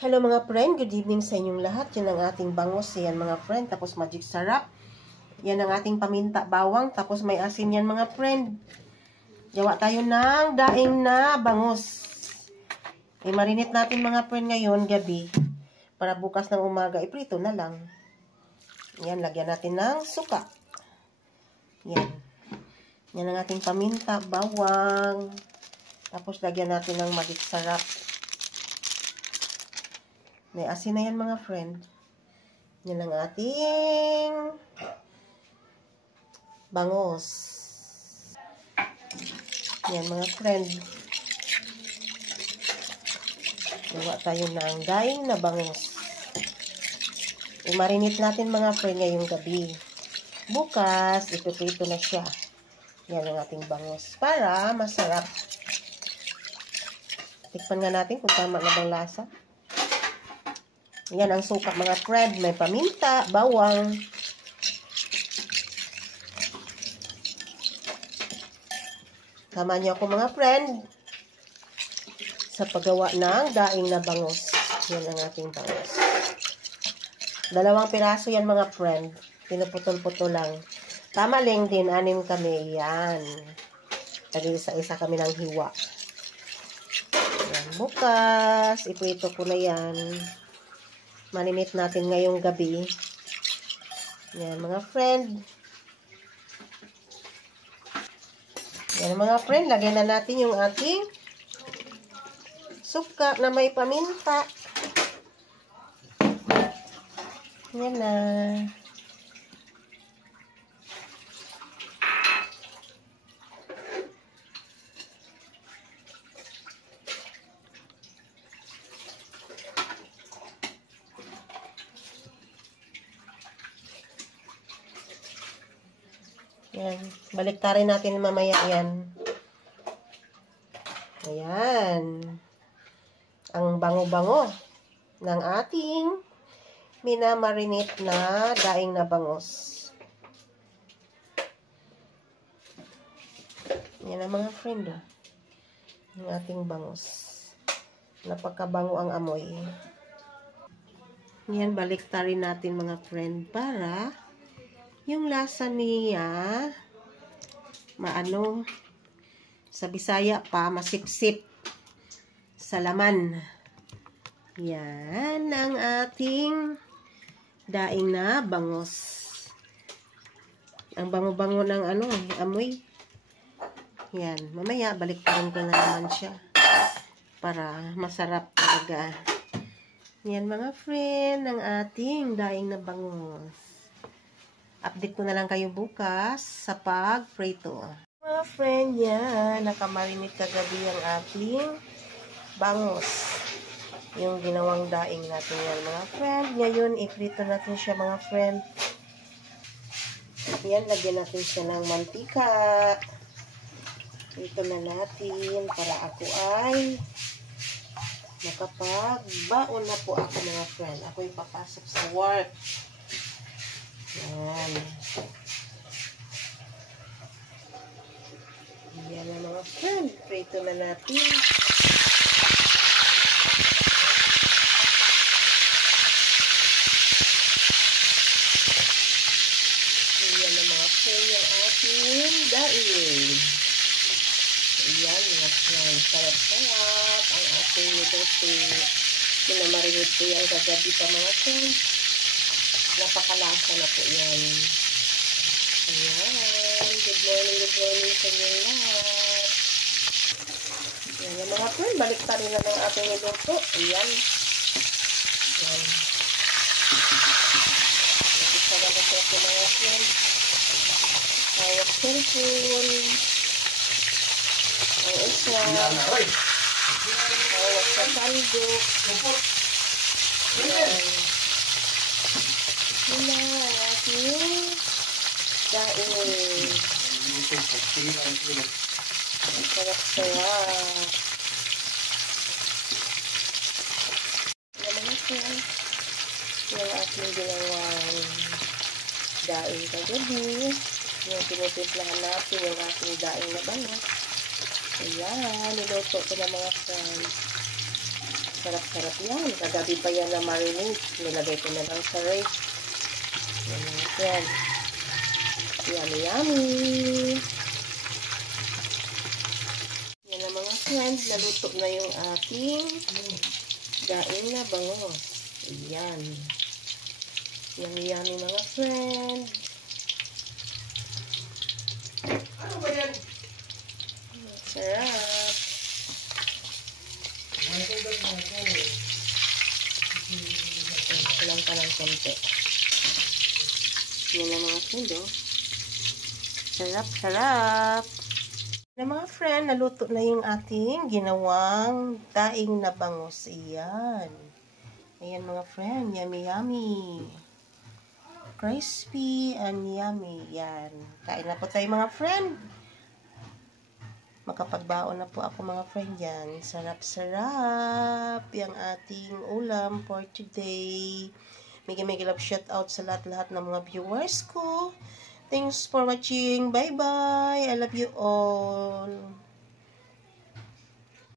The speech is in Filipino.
Hello mga friend, good evening sa inyong lahat. Yan ang ating bangos, yan mga friend. Tapos magic sarap. Yan ang ating paminta bawang. Tapos may asin yan mga friend. Gawa tayo ng daing na bangos. I-marinate natin mga friend ngayon gabi. Para bukas ng umaga, iprito na lang. Yan, lagyan natin ng suka. Yan. Yan ang ating paminta bawang. Tapos lagyan natin ng magic sarap. May asin na yan mga friend. Yan ang ating bangos. Yan mga friend. Gawa tayo ng daing na bangos. I-marinate natin mga friend ngayong gabi. Bukas, ipiprito na siya. Yan ang ating bangos. Para masarap. Tikpan nga natin kung tama na bang lasa. Yan ang suka mga friend. May paminta, bawang. Tama niyo ako mga friend sa paggawa ng daing na bangos. Yan ang ating bangos. 2 piraso yan mga friend. Pinuputol-putol lang. Tamaling din, 6 kami. Yan. Tag-isa-isa kami ng hiwa. Yan. Bukas, iprito ko na yan. Marinate natin ngayong gabi. Yan mga friend. Yan mga friend. Lagyan na natin yung ating suka na may paminta. Yan na. Yan. Baliktarin natin mamaya yan. Ayan. Ang bango-bango ng ating minamarinate na daing na bangos. Yan ang mga friend. Ang ating bangos. Napakabango ang amoy. Yan, baliktarin natin mga friend para yung lasa niya maano sa Bisaya pa masipsip sa laman. Yan ang ating daing na bangos. Ang bango-bango ng amoy. Yan, mamaya baliktarin ko na naman siya para masarap talaga. Yan mga friend ang ating daing na bangos. Update ko na lang kayo bukas sa pag-prito. Mga friend, yan. Nakamarinate kagabi ang ating bangos. Yung ginawang daing natin yan, mga friend. Ngayon, iprito natin siya, mga friend. Yan, lagyan natin siya ng mantika. Prito na natin para ako ay makapagbaon na po ako, mga friend. Ako ay papasok sa work. Yan. Yan na mga friend. Prito na natin. Yan na mga friend yung ating daing. Yan mga friend. Sarap-sarap ang ating niluto. Pinamarinate ko yan kagabi pa mga friend. Napakalasa na po yan. Ayan. Good morning sa inyo lahat. Ayan yung mga friend. Baliktarin na ng ating niluto. Ayan. Ayan. Nakita na kasi ako mga friend. Hawak cellphone. Ang isa. Hawak sa sandok. Ayan. Wala, ating daing. Sarap-sarap. Yan mga friend. Yung ating ginawang daing kagabi. Yung pinupimplahan natin yung ating daing na bangos. Ayan, niluto ko na mga friends. Sarap-sarap yan. Kagabi pa yan na marinate. Nilagay ko na lang sa ref. Yan mga friend. Yummy, yummy. Yan na mga friend. Naluto na yung ating daing na bangos. Ayan. Yummy, yummy mga friend. Ano ba yan? Sarap. Kulang pa ng konti. Yan na mga friend, oh. Sarap, sarap. Na mga friend, naluto na yung ating ginawang daing na bangos. Ayan. Ayan mga friend, yummy, yummy. Crispy and yummy. Yan. Kain na po tayo mga friend. Makapagbaon na po ako mga friend yan. Sarap-sarap yung ating ulam for today. Mega love shout out sa lahat-lahat ng mga viewers ko. Thanks for watching. Bye-bye. I love you all.